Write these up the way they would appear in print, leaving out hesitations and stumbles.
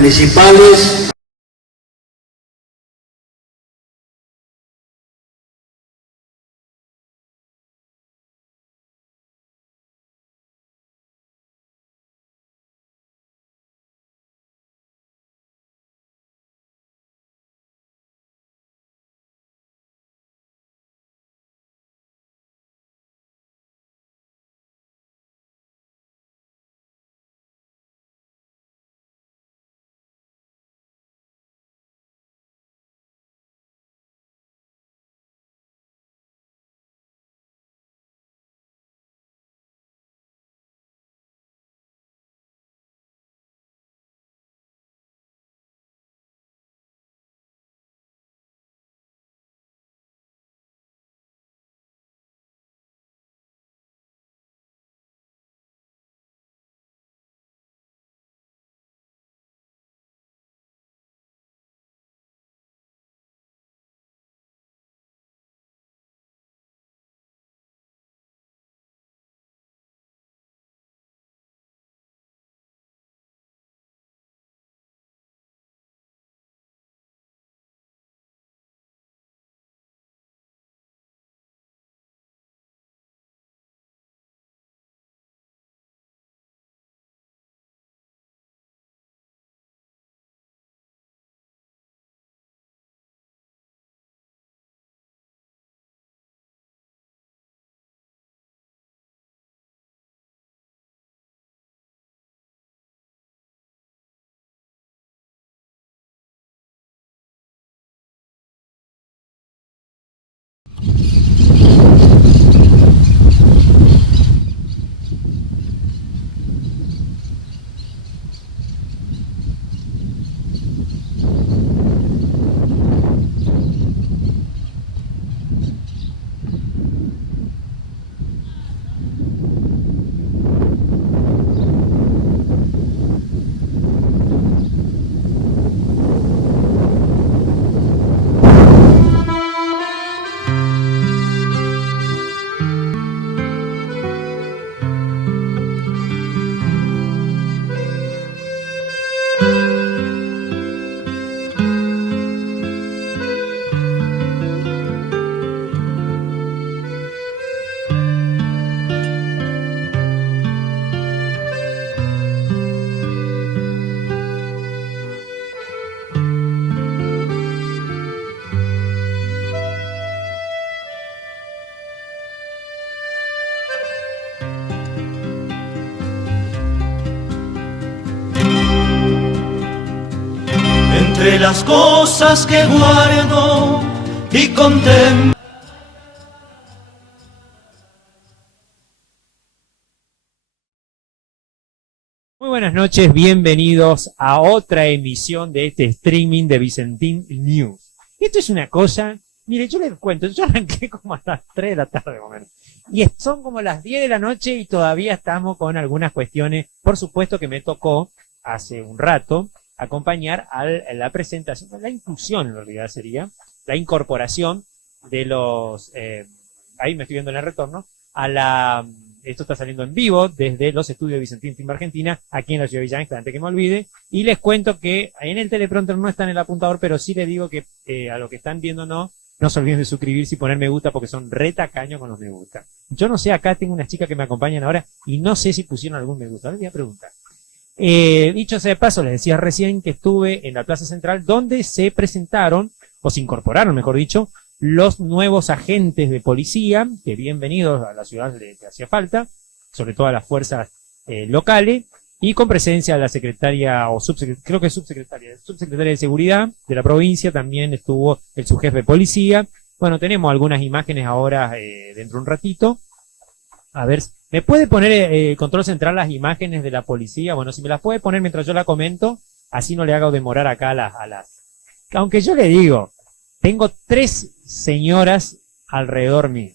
municipales. Entre las cosas que guardo y contemplo. Muy buenas noches, bienvenidos a otra emisión de este streaming de Vicentín News. Esto es una cosa, mire, yo les cuento, yo arranqué como a las 3 de la tarde, más o menos. Y son como las 10 de la noche y todavía estamos con algunas cuestiones. Por supuesto que me tocó hace un rato acompañar a la presentación, la inclusión en realidad sería, la incorporación de los, ahí me estoy viendo en el retorno, esto está saliendo en vivo desde los estudios de Vicentín Film Argentina, aquí en la ciudad de Villa Gesell, antes que me olvide, y les cuento que en el teleprompter no está en el apuntador, pero sí les digo que a los que están viendo no se olviden de suscribirse y poner me gusta porque son re tacaños con los me gusta. Yo no sé, acá tengo unas chicas que me acompañan ahora y no sé si pusieron algún me gusta, ahora les voy a preguntar. Dicho sea de paso, les decía recién que estuve en la Plaza Central donde se presentaron, o se incorporaron, mejor dicho, los nuevos agentes de policía, que bienvenidos a la ciudad que hacía falta, sobre todo a las fuerzas locales, y con presencia de la secretaria, o creo que es subsecretaria de Seguridad de la provincia, también estuvo el subjefe de policía. Bueno, tenemos algunas imágenes ahora dentro de un ratito. A ver, ¿me puede poner control central las imágenes de la policía? Bueno, si me las puede poner mientras yo la comento, así no le hago demorar acá a las... Aunque yo le digo, tengo 3 señoras alrededor mío.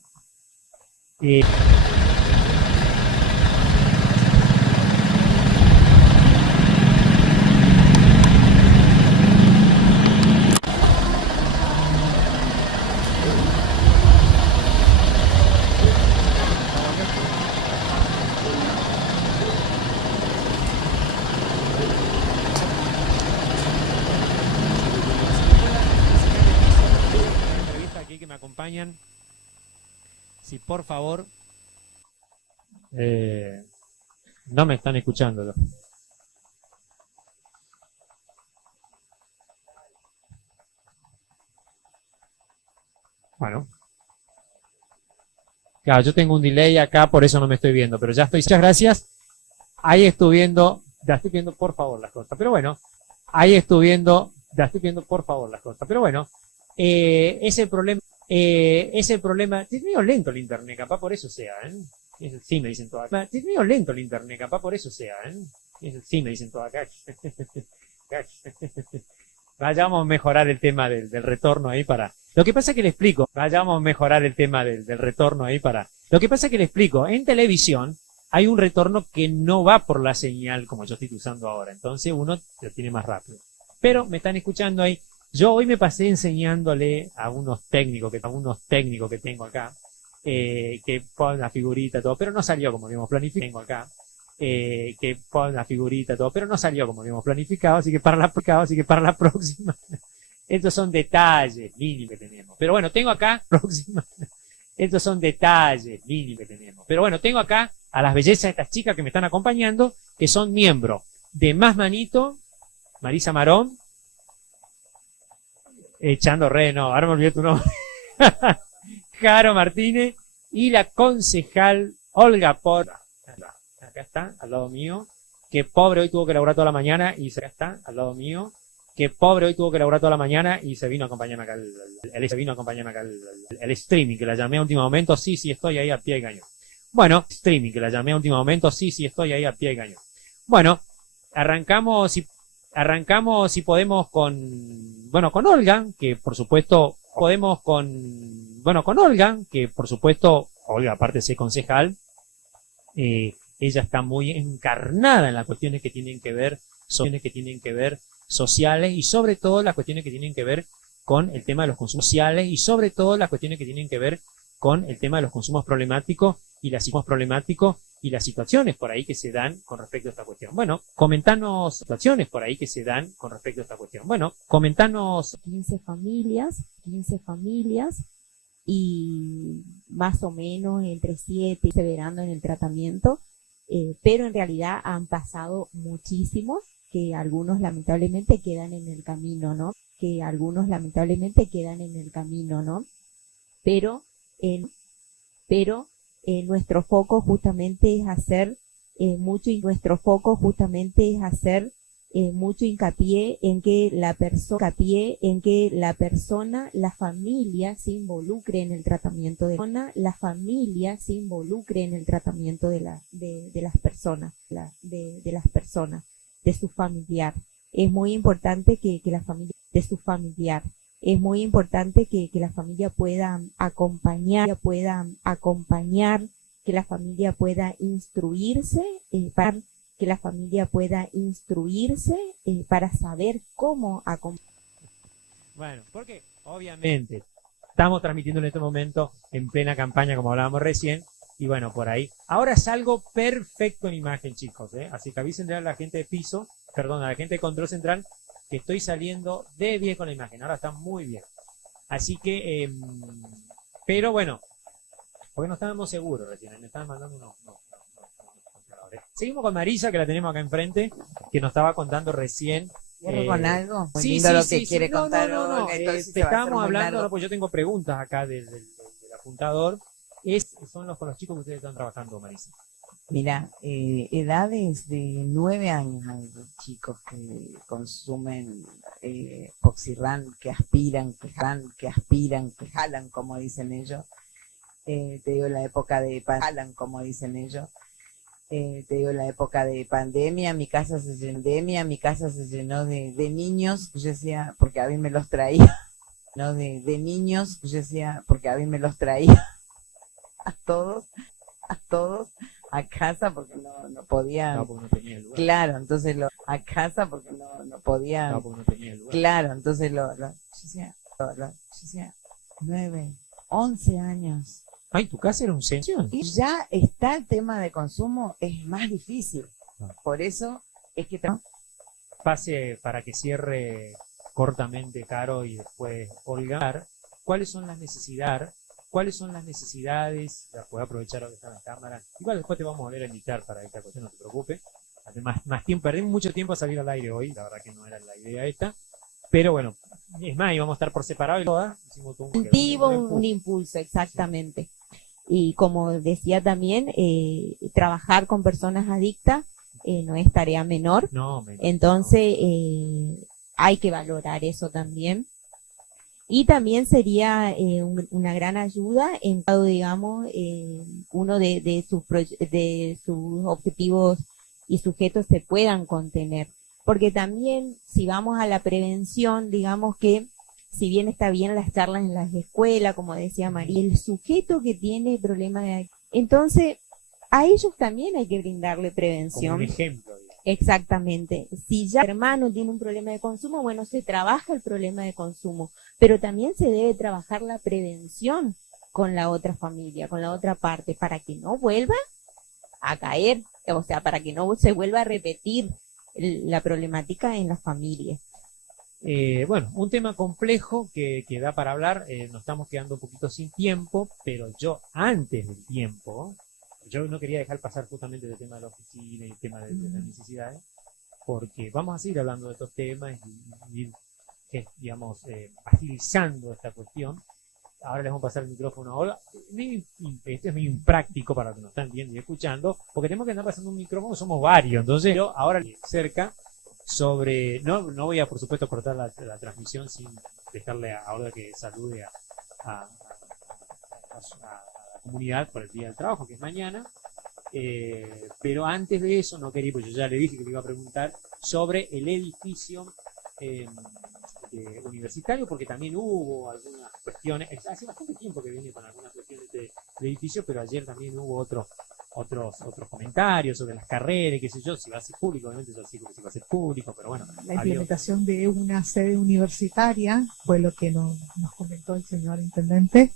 acompañan, si por favor no me están escuchando. Bueno. Claro, yo tengo un delay acá, por eso no me estoy viendo, pero ya estoy. Muchas gracias. Ahí estoy viendo, ya estoy viendo por favor las cosas, pero bueno, ahí estoy viendo, ya estoy viendo por favor las cosas, pero bueno, ese problema, es medio lento el internet, capaz por eso sea, Sí, me dicen todas acá. Es medio lento el internet, capaz por eso sea, Sí, me dicen todas acá. Vayamos a mejorar el tema del retorno ahí para. Lo que pasa es que le explico, vayamos a mejorar el tema del retorno ahí para. Lo que pasa es que le explico, en televisión hay un retorno que no va por la señal como yo estoy usando ahora, entonces uno lo tiene más rápido. Pero me están escuchando ahí. Yo hoy me pasé enseñándole a unos técnicos que tengo acá, que ponen la figurita todo, pero no salió como habíamos planificado. Tengo acá, que ponen la figurita todo, pero no salió como habíamos planificado, así que para la próxima. Estos son detalles mínimos que tenemos. Pero bueno, tengo acá próxima. Estos son detalles mínimos que tenemos. Pero bueno, tengo acá a las bellezas de estas chicas que me están acompañando, que son miembros de Más Manito, Marisa Marón, echando no, ahora me olvidé tu nombre, Caro Martínez, y la concejal Olga Porra. Acá está, al lado mío, que pobre hoy tuvo que laburar toda la mañana, y acá está, al lado mío, que pobre hoy tuvo que laburar toda la mañana y se vino a acompañarme acá el streaming, que la llamé a último momento, sí, estoy ahí a pie de cañón. Bueno, streaming, que la llamé a último momento, sí, estoy ahí a pie de cañón. Bueno, arrancamos si podemos con Olga, que por supuesto Olga, aparte de ser concejal, ella está muy encarnada en las cuestiones que tienen que ver sociales y sobre todo las cuestiones que tienen que ver con el tema de los consumos sociales y sobre todo las cuestiones que tienen que ver con el tema de los consumos problemáticos y las situaciones por ahí que se dan con respecto a esta cuestión. Bueno, comentanos situaciones por ahí que se dan con respecto a esta cuestión. Bueno, comentanos 15 familias y más o menos entre 7 perseverando en el tratamiento, pero en realidad han pasado muchísimos, que algunos lamentablemente quedan en el camino, ¿no? Pero nuestro foco justamente es hacer mucho hincapié en que la persona, la familia se involucre en el tratamiento de las personas, de su familiar. Es muy importante que la familia pueda acompañar, que la familia pueda instruirse para saber cómo acompañar. Bueno, porque obviamente estamos transmitiendo en este momento en plena campaña, como hablábamos recién, y bueno, por ahí. Ahora salgo perfecto en imagen, chicos, así que avisen a la gente de piso, perdón, a la gente de control central, que estoy saliendo de bien con la imagen. Ahora está muy bien. Así que, pero bueno, porque no estábamos seguros recién, me estaban mandando unos controladores. Seguimos con Marisa, que la tenemos acá enfrente, que nos estaba contando recién. ¿Cierro con algo? Muy Sí, lindo sí, lo sí, que quiere contar. No. Te estábamos hablando, pues yo tengo preguntas acá del apuntador. Son con los chicos que ustedes están trabajando, Marisa. Mira, edades de 9 años hay chicos que consumen Poxirran, que aspiran, que jalan, como dicen ellos. Te digo, la época de la época de pandemia, mi casa se llenó de niños, yo decía, porque a mí me los traía, no de niños, yo decía, porque a mí me los traía a todos a casa porque no podían. No, porque no tenía lugar. Claro, entonces a casa porque no podían. No, porque no tenía lugar. Claro, entonces yo decía 9, 11 años. Ay, tu casa era un centro. Y ya está el tema de consumo, es más difícil. Por eso es que Pase para que cierre cortamente Caro y después Olga. cuáles son las necesidades, la puedo aprovechar ahora que está en la cámara, igual después te vamos a volver a invitar para esta cuestión, no te preocupes, además más tiempo, perdí mucho tiempo a salir al aire hoy, la verdad que no era la idea esta, pero bueno, es más, íbamos a estar por separado y todas, hicimos todo Un impulso, exactamente. Y como decía también, trabajar con personas adictas no es tarea menor. No, Entonces, hay que valorar eso también. Y también sería una gran ayuda en cada, digamos, uno de sus objetivos y sujetos se puedan contener. Porque también, si vamos a la prevención, digamos que si bien está bien las charlas en las escuelas, como decía María, el sujeto que tiene problemas de... Entonces, a ellos también hay que brindarle prevención. como un ejemplo. Exactamente. Si ya el hermano tiene un problema de consumo, bueno, se trabaja el problema de consumo, pero también se debe trabajar la prevención con la otra familia, con la otra parte, para que no vuelva a caer, o sea, para que no se vuelva a repetir la problemática en la familia. Bueno, un tema complejo que da para hablar, nos estamos quedando un poquito sin tiempo, pero yo antes del tiempo, yo no quería dejar pasar justamente el tema de la oficina y el tema de las necesidades, porque vamos a seguir hablando de estos temas y ir, digamos, agilizando esta cuestión. Ahora les vamos a pasar el micrófono ahora. Esto es medio impráctico para los que nos están viendo y escuchando, porque tenemos que andar pasando un micrófono, somos varios, entonces yo ahora cerca sobre, no voy a por supuesto cortar la transmisión sin dejarle ahora que salude a la comunidad por el día del trabajo, que es mañana, pero antes de eso no quería, pues yo ya le dije que le iba a preguntar sobre el edificio universitario, porque también hubo algunas cuestiones, hace bastante tiempo que viene con algunas cuestiones del edificio, pero ayer también hubo otros comentarios sobre las carreras, qué sé yo, si va a ser público, obviamente yo sí que si va a ser público, pero bueno. La implementación de una sede universitaria fue lo que nos comentó el señor intendente,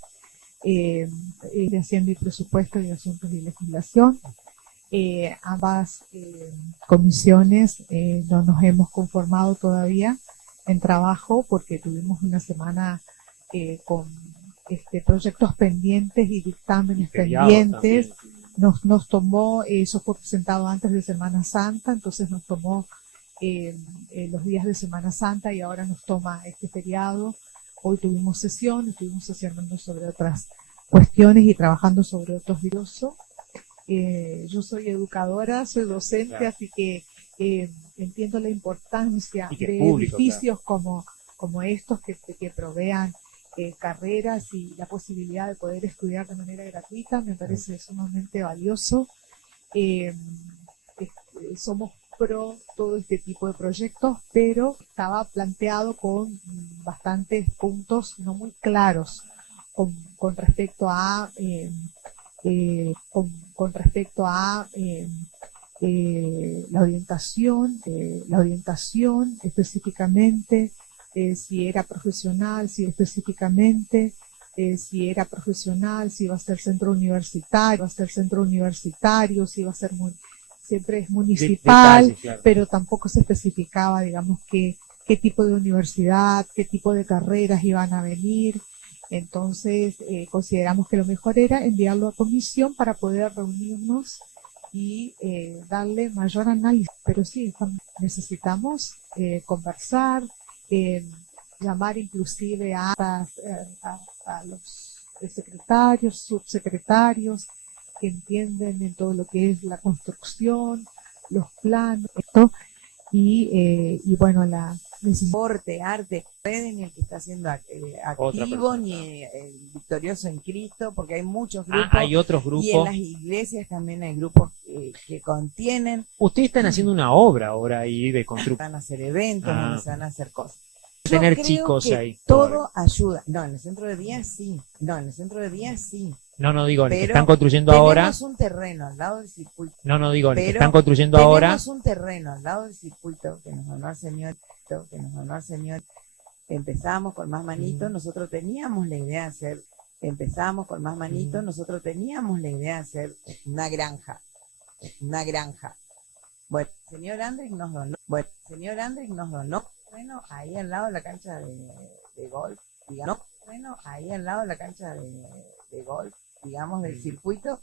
haciendo el presupuesto de asuntos de legislación. Ambas comisiones no nos hemos conformado todavía en trabajo porque tuvimos una semana con proyectos pendientes y dictámenes pendientes. También, nos tomó, eso fue presentado antes de Semana Santa, entonces nos tomó los días de Semana Santa y ahora nos toma este feriado. Hoy tuvimos sesión, estuvimos sesionando sobre otras cuestiones y trabajando sobre otros virus. Yo soy educadora, soy docente, claro. Así que entiendo la importancia de público, edificios, claro, como estos que provean carreras y la posibilidad de poder estudiar de manera gratuita. Me parece sumamente valioso. Somos pro todo este tipo de proyectos, pero estaba planteado con bastantes puntos no muy claros con respecto a la orientación específicamente, si era profesional, si específicamente, si era profesional, si iba a ser centro universitario, si iba a ser siempre es municipal, detalles, claro. Pero tampoco se especificaba, digamos, qué tipo de universidad, qué tipo de carreras iban a venir. Entonces, consideramos que lo mejor era enviarlo a comisión para poder reunirnos y darle mayor análisis. Pero sí, necesitamos conversar, llamar inclusive a los secretarios, subsecretarios, que entienden en todo lo que es la construcción, los planos, esto, y bueno, la deporte, arte, ni el que está siendo activo, ni el victorioso en Cristo, porque hay muchos grupos. Hay otros grupos. Y en las iglesias también hay grupos que contienen. Ustedes están haciendo una obra ahora ahí de construcción. Van a hacer eventos, se van a hacer cosas. Tener chicos que ahí. Todo ayuda. No, en el centro de día sí. No digo, el que están construyendo ahora. Tenemos un terreno al lado del circuito. No digo, el que están construyendo ahora. Tenemos un terreno al lado del circuito que nos donó el Señor. Empezamos con más manitos, nosotros teníamos la idea de hacer. Nosotros teníamos la idea de hacer una granja. Bueno, señor Andrés nos donó. Bueno, ahí al lado de la cancha de golf, digamos. menos ahí al lado de la cancha de golf, digamos, del circuito,